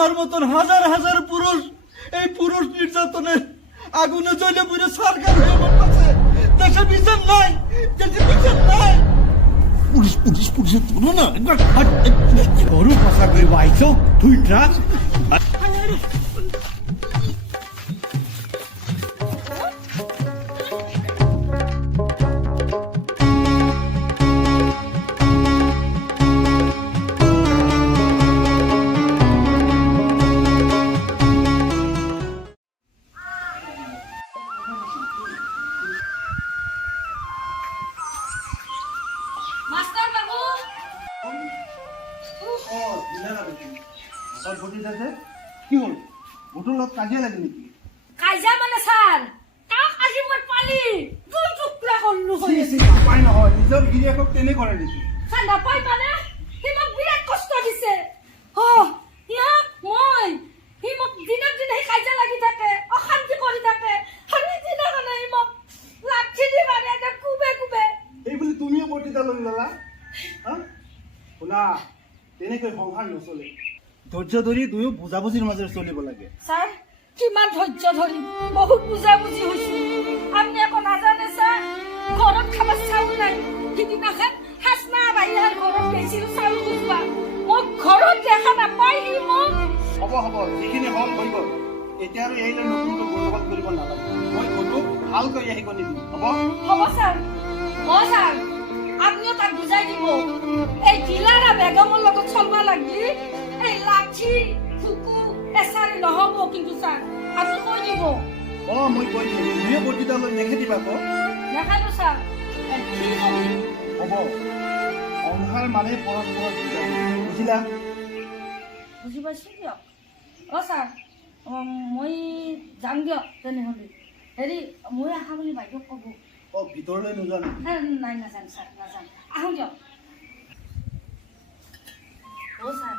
আমার মতন হাজার হাজার পুরুষ এই পুরুষ নির্যাতনের আগুনে জ্বলে পুড়ে সরকার হয়ে বসে। দেশে বিচার নাই, দেশে বিচার নাই। পুলিশ পুলিশ পুলিশের তুলো না একবার গরু পাশা করে বাইছ তুই ট্রাক কি হল ভোটৰ লগত কাজিয়া লাগে নেকি? কাজিয়া মানে স্যার তাক আজি মই পালি দুই টুকরা করলু হয়ে নাপায় নহয় নিজৰ গিৰিয়েকক তেনে কৰে নেকি? স্যার নাপাই মানে হি মোক বিরাট কষ্ট দিছে ইয়াক মই হি মোক দিনক দিন হি কাজিয়া লাগি থাকে অশান্তি কৰি থাকে আমি দিনাখনে হি মোক লাঠি দি মাৰে এটা কুবে কুবে এই বুলি তুমিও বৰ্তিতা লৈ ললা শুনা তেনেকৈ সংসাৰ নচলে ধৈৰ্য ধৰি দুয়ো বুজাবুজিৰ মাজেৰে চলিব লাগে স্যার কিমান ধৈর্য ধরি বহুত বুঝাবুঝি হইছে আপনি এখন নাজানে স্যার ঘরত খাবার চাউল নাই সিদিনাখন হাসনা বাইহার ঘরত গেছিল চাউল খুঁজবা মোক ঘরত দেখা নাপাই সি মোক হ'ব হ'ব যিখিনি হল হৈ গ'ল এতিয়া আৰু এইলৈ নতুনকৈ গৌৰৱ কৰিব নালাগে মই ফটো ভালকৈ আহি কৰি দিম হ'ব হ'ব স্যার স্যার আপনিও তাক বুঝাই দিব এই ডিলারা বেগমৰ লগত চলবা লাগলি এই লাঠি ফুকু এসারি নহব কিন্তু স্যার আপনি কৈ দিব মই কৈ দিম তুমিও বৰ্তিতা লৈ দেখি দিবা আকৌ দেখালো স্যার কি কবি হ'ব সংসাৰ মানে পৰস্পৰৰ বুজিলা বুজি পাইছো দিয়ক স্যার মই যাম দিয়ক তেনেহ'লে হেৰি মই আহা বুলি বাইদেউক ক'ব ভিতৰলৈ নোযোৱা নেকি? নাই নাযাম স্যার নাযাম আহোঁ দিয়ক স্যার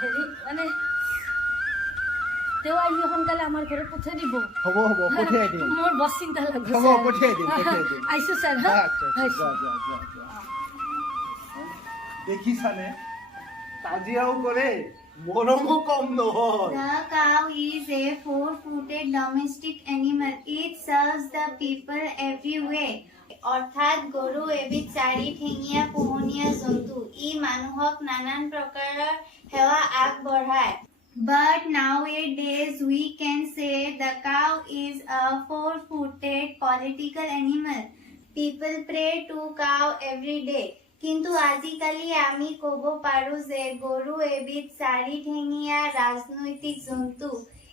হেৰি মানে তেওঁ আহিলে সোনকালে আমাৰ ঘৰত পঠিয়াই দিব হ'ব হ'ব পঠিয়াই দিম মোৰ বৰ চিন্তা লাগিছে হ'ব পঠিয়াই দিম আহিছোঁ স্যাৰ দেখিছানে কাজিয়াও কৰে মৰমো কম নহয় The cow is a four-footed domestic animal. It serves the people everywhere. অৰ্থাৎ গৰু এবিধ চাৰি ঠেঙীয়া পোহনীয়া জন্তু ই মানুহক নানান প্ৰকাৰৰ সেৱা আগবঢ়ায় But nowadays we can say the cow is a four-footed political animal. People pray to cow every day. কিন্তু আজিকালি আমি ক'ব পাৰো যে গৰু এবিধ চাৰি ঠেঙীয়া ৰাজনৈতিক জন্তু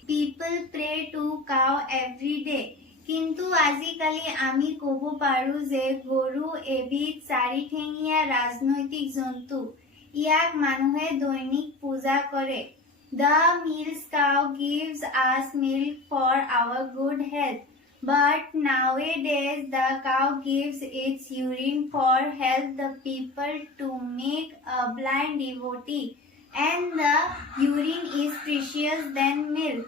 People pray to cow every day. কিন্তু আজিকালি আমি ক'ব পাৰো যে গৰু এবিধ চাৰি ঠেঙীয়া ৰাজনৈতিক জন্তু ইয়াক মানুহে দৈনিক পূজা কৰে The milk cow gives us milk for our good health. But nowadays the cow gives its urine for help the people to make a blind devotee. And the urine is precious than milk.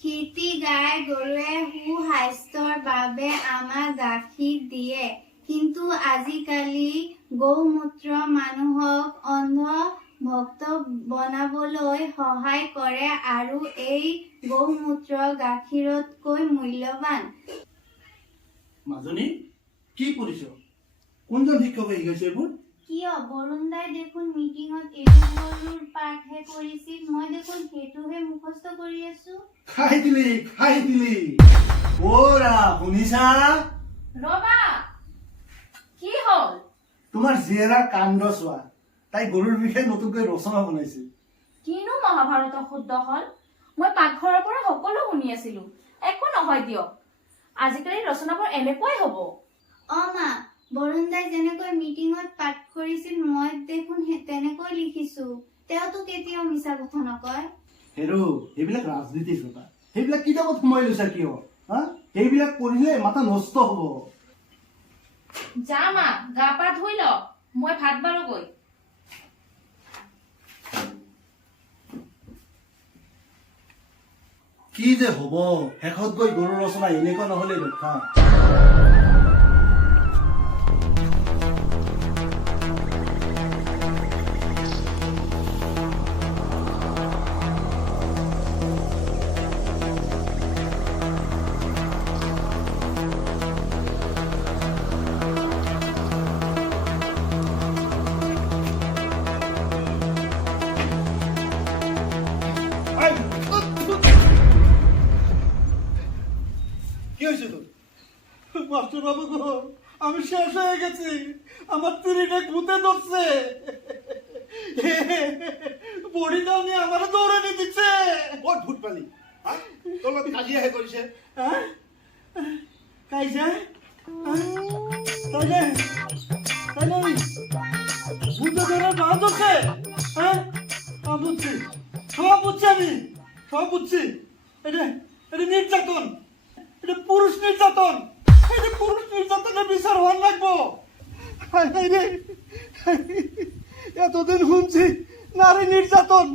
ক্ষীতি গাই গৰুৱে সুস্বাস্থ্যৰ বাবে আমাক গাখীৰ দিয়ে কিন্তু আজিকালি গৌমূত্ৰ মানুহক অন্ধ ভক্ত বনাবলৈ সহায় কৰে আৰু এই গৌমূত্ৰ গাখীৰতকৈ মূল্যৱান মাজনী কি কৰিছ কোনজন শিক্ষকে শিকাইছে এইবোৰ কিয় বৰুণদাই দেখোন মিটিঙত এইটোৰ পাঠহে কৰিছিল মই দেখোন সেইটোহে মুখস্থ কৰি আছো খাই দিলি ওৰা শুনিছা ৰবা কি হ'ল তোমাৰ জীয়েৰাৰ কাণ্ড চোৱা তাই গৰুৰ বিষয়ে নতুনকৈ ৰচনা বনাইছে কিনো মহাভাৰতৰ শুদ্ধ হ'ল মই পাকঘৰৰ পৰা সকলো শুনি আছিলো একো নহয় দিয়ক আজিকালি ৰচনাবোৰ এনেকুৱাই হ'ব মা বৰুণদাই যেনেকৈ মিটিঙত পাঠ কৰিছিল মই দেখোন তেনেকৈ লিখিছো তেওঁতো কেতিয়াও মিছা কথা নকয় হেৰো এইবিলাক ৰাজনীতিৰ কথা সেইবিলাক কিতাপত সোমাই লৈছা কিয় সেইবিলাক পঢ়িলে মাথা নষ্ট হ'ব যা মা গা পা ধুই ল মই ভাত বাৰোগৈ কি যে হ'ব শেষত গৈ গৰুৰ ৰচনা এনেকুৱা নহলে ৰক্ষা মাস্টার বাবু গো, আমি শেষ হয়ে গেছি, আমার তিরিনে ভূতে ধরছে, বড়ি দাও নিয়ে আমার দৌড়ানি দিচ্ছে। বহুত ভূত পালি তোর লগত কাজিয়াহে কৰিছে হ্যাঁ কাইছে তাহলে তাহলে ভূতে ধরে বাঁধ ধরছে। হ্যাঁ বুঝছি, সব বুঝছি, আমি সব বুঝছি। এটা এটা নির্যাতন, এটা পুরুষ নির্যাতন, এটা পুরুষ নির্যাতনের বিচার হওয়ার লাগবো। হায় হায় রে, এতদিন শুনছি নারী নির্যাতন,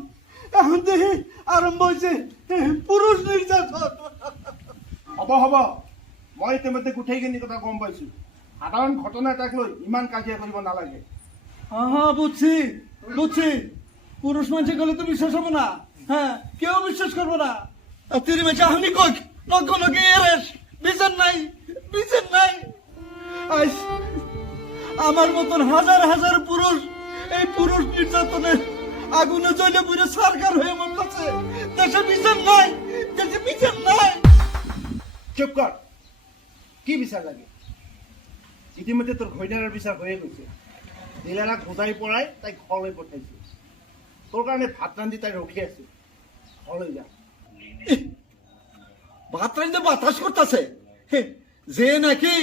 এখন দেখি আরম্ভ হয়েছে পুরুষ নির্যাতন। হ'ব হ'ব মই ইতিমধ্যে গোটেইখিনি কথা গম পাইছো। সাধাৰণ ঘটনা এটাক লৈ ইমান কাজিয়া কৰিব নালাগে। হ্যাঁ বুঝছি বুঝছি, পুরুষ মানুষ গেলে তো বিশ্বাস হবো না। হ্যাঁ কেউ বিশ্বাস করবো না। তিরি মেচা আমি কই নগ্ন নগে এরেস বিচার নাই, বিচার নাই। আজ আমার মতন হাজার হাজার পুরুষ এই পুরুষ নির্যাতনের আগুনে জ্বলে পুরে সরকার হয়ে মরতেছে। দেশে বিচার নাই, দেশে বিচার নাই। চুপ কর, কি বিচাৰ লাগে? ইতিমধ্যে তোৰ ঘৈণীয়েৰৰ বিচাৰ হৈয়ে গৈছে। নীলাৰাক বুজাই পৰাই তাইক ঘৰলৈ পঠাইছে। তোৰ কাৰণে ভাত ৰান্ধি তাই ৰখি আছে, ঘৰলৈ যা। ভাত রাইতে বাতাস করতেছে, যে নাকি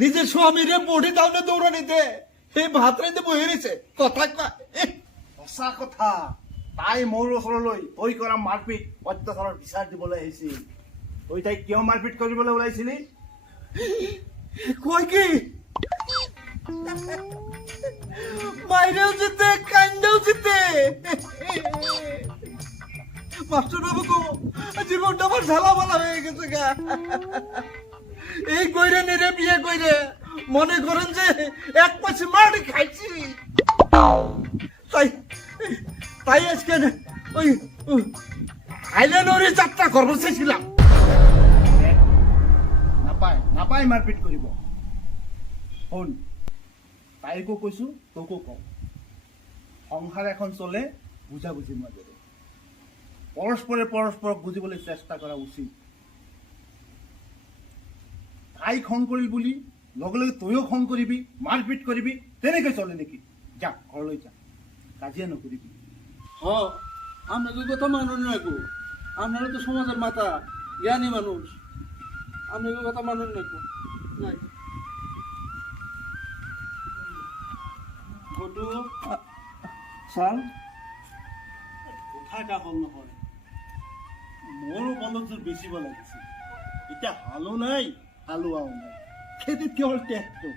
নিজের স্বামীরে বডি দাউনে দৌড়ানিতে ভাত রাইতে বহে রয়েছে, কথা কয়। সঁচা কথা, তাই মোৰ ওচৰলৈ তই কৰা মাৰপিট অত্যাচাৰৰ বিচাৰ দিবলৈ আহিছিল। তই তাইক কিয় মাৰপিট কৰিবলৈ ওলাইছিলি? কয় কি মাইরেও জিতে কান্দেও জিতে। মাস্টার বাবু গো, জীবনটা আমার ঝালামালা হয়ে গেছে গা। এই কইরে নিরে বিয়ে কইরে মনে করেন যে এক পাশে মাটি খাইছি। তাই তাই আজকে ওই আইল্যান্ডের যাত্রা করবো চেয়েছিলাম। নাপায় নাপায় মাৰপিট কৰিব। শুন, তাইকো কৈছো তোকো কওঁ, সংসাৰ এখন চলে বুজাবুজিৰ মাজেৰে। পৰস্পৰে পৰস্পৰক বুজিবলৈ চেষ্টা কৰা উচিত। তাই খং কৰিল বুলি লগে লগে তইও খং কৰিবি, মাৰপিট কৰিবি, তেনেকৈ চলে নেকি? যা ঘৰলৈ যা, কাজিয়া নকৰিবি। হ্যাঁ আপনাকে কথা মানুন নাকো, আপনারা তো সমাজের মাথা, জ্ঞানী মানুষ, আপনাকে কথা মানুন নাকো। নাই ঘটু চাল কথা এটা হ'ল নহয়, মোৰো বলদযোৰ বেচিব লাগিছিল। এতিয়া হালো নাই, হালোৱাও নাই, খেতিত কেৱল ট্ৰেক্টৰ।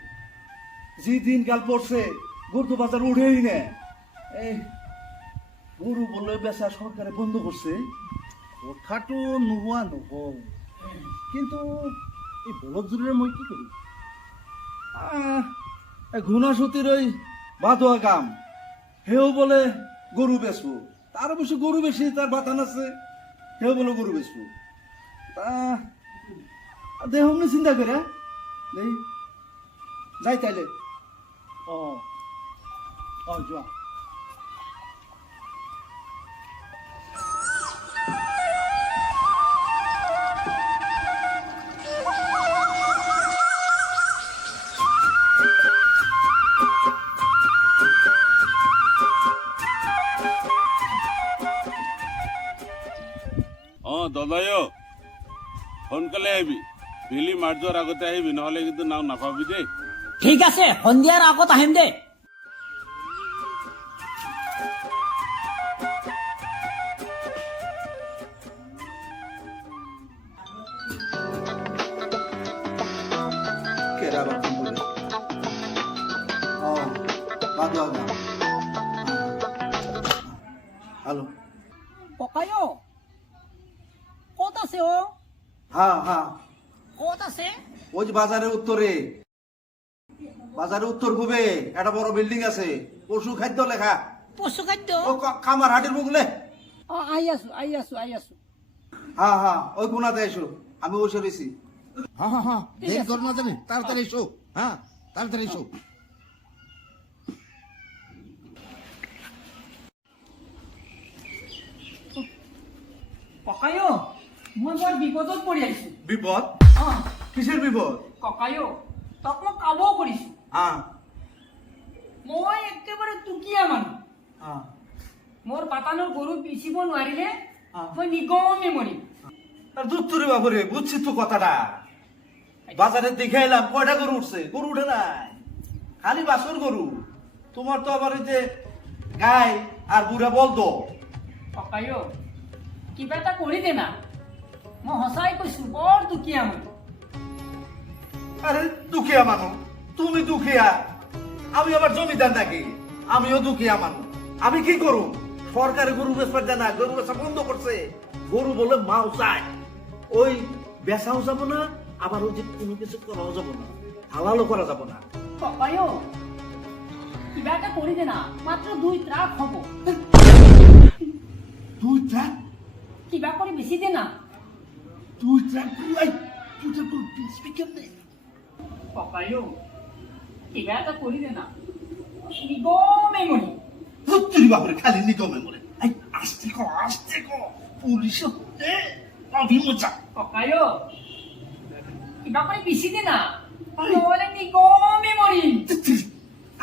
যে দিনকাল পড়ছে গরু তো বাজার উঠেই না। এই গরু বলে বেচা সরকারে বন্ধ করছে। কথাটো নোহোৱা নহ'ল, কিন্তু এই বলদযোৰেৰে মই কি কৰিম? ঘুণাসতির ওই বাদোয়া কাম, হেও বলে গরু বেচবো, তার অবশ্য গরু বেশি, তার বাতান আছে, হেও বলে গরু বেচবো। তা দেহ চিন্তা করে দেই যাই তাইলে। যোৱা। দাদাইও সোনকালে আহিবি, বেলি মাৰ যোৱাৰ আগতে আহিবি, নহলে কিন্তু নাও নাপাবি দেই। ঠিক আছে, সন্ধিয়াৰ আগত আহিম দে। কেরা বাকি বলে বাদোয়া কাম। হ্যালো, ককাইও কত আছে? ও হ্যাঁ হ্যাঁ, কত আছে? ওই যে বাজারের উত্তরে, বাজারের উত্তর পূবে একটা বড় বিল্ডিং আছে, পশু খাদ্য লেখা। পশু খাদ্য? ও খামার হাটের বগুলে। আই আছো আই আছো আই আছো। হ্যাঁ হ্যাঁ, ওই কোনাতে এসো, আমি বসে রয়েছি। হ্যাঁ হ্যাঁ হ্যাঁ, দেরি করো না জানি, তাড়াতাড়ি এসো। হ্যাঁ তাড়াতাড়ি এসো। ককাইও মই বৰ বিপদত পৰি আছো। বিপদ? কিসের বিপদ? ককায়ো তক মই কামো কৰিছো হ্যাঁ মই একেবাৰে টুকিয়া মানুহ হ্যাঁ মোৰ পাতানোর গরু পিছিব নোৱাৰিলে হ্যাঁ। মই নিগমে মরিম আর দুধ তুরি বাবুরে বুঝছি তো কথাটা বাজারে দেখে এলাম কয়টা গরু উঠছে গরু উঠে নাই খালি বাছুর গরু তোমার তো আবার এই যে গাই আর বুড়া বলতো ককায়ো কিবা এটা কৰি দে না মই সঁচাই কৈছো বৰ টুকিয়া মই আরে দুখিয়া মানুষ তুমি দুখিয়া আমি আবার জমিদার নাকি আমিও দুখিয়া মানুষ আমি কি করু সরকারি গরু বেচবার দেয় না গরু বেচা বন্ধ করছে গরু বলে মাও চায় ওই বেচাও যাব না আবার ওই যে কোনো কিছু করাও যাব না হালালও করা যাব না ককায়ো কিবা এটা কৰি দে না মাত্ৰ 2 ট্ৰাক হ'ব তুই থাক কিবা কৰি বেছি দে না তুই থাক তুই থাক স্পিকার নেই ককায়ো কিবা এটা কৰি দে না নিগমে মরিম তুই বাপরে খালি নিগমে বলে আসতে কো পুলিশ অভিমোচা ককায়ো কিবা কৰি বেছি দে না নহ'লে নিগমে মরিম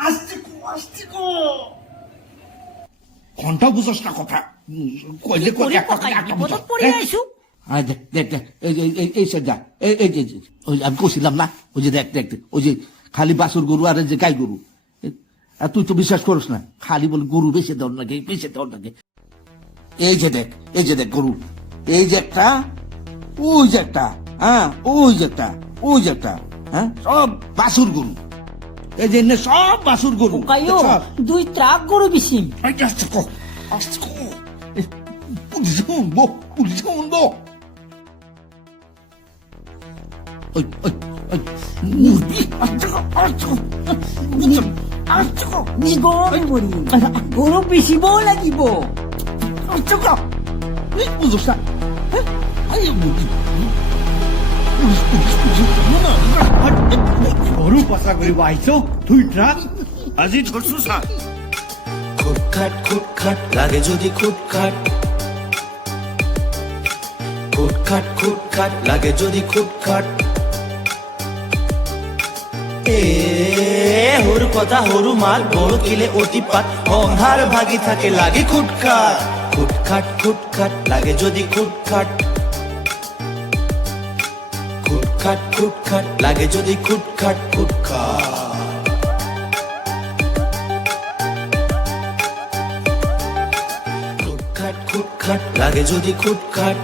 আসতে কো ঘন্টা বুঝোস না কথা কইলে কই বিপদত পৰি আহিছো দেখ দেখ দেখ এই সব যা ওই আমি কইছিলাম না ওই যে দেখ দেখ ওই যে খালি বাছুর গরু আর এই যে গাই গরু আর তুই তো বিশ্বাস করিস না খালি বল গরু বেশি দেওয়ার লাগে বেশি দেওয়ার লাগে এই যে দেখ গরু এই যে একটা ওই যে একটা হ্যাঁ ওই যে একটা হ্যাঁ সব বাছুর গরু এই যে সব বাছুর গরু ককায়ো 2 ট্রাক গরু বিছিম আসতে কো পুলিশ শুনবো মুরগি নিগমে মরিম গরু বিছিব লাগিব বুঝোস না গরু পাচা কৰিব আহিছ তুই ট্ৰাক আজি ধৰছো চা খুটখাট খুটখাট লাগে যদি খুটখাট খুটখাট খুটখাট লাগে যদি খুটখাট হরু কথা হরু মাল বড় কিলে অতিপাত অংহার ভাগি থাকে লাগে খুটখাট খুটখাট খুটখাট লাগে যদি খুটখাট খুটখাট খুটখাট লাগে যদি খুটখাট খুটখাট খুটখাট খুটখাট লাগে যদি খুটখাট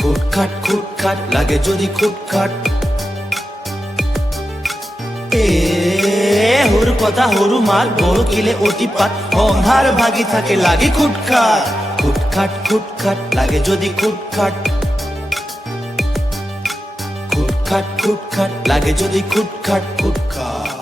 খুটখাট খুটখাট লাগে যদি খুটখাট হরু কথা হরু মাল বড় কিলে অতিপাত অংহার ভাগি থাকে লাগে খুটখাট খুটখাট খুটখাট লাগে যদি খুটখাট খুটখাট খুটখাট লাগে যদি খুটখাট খুটখাট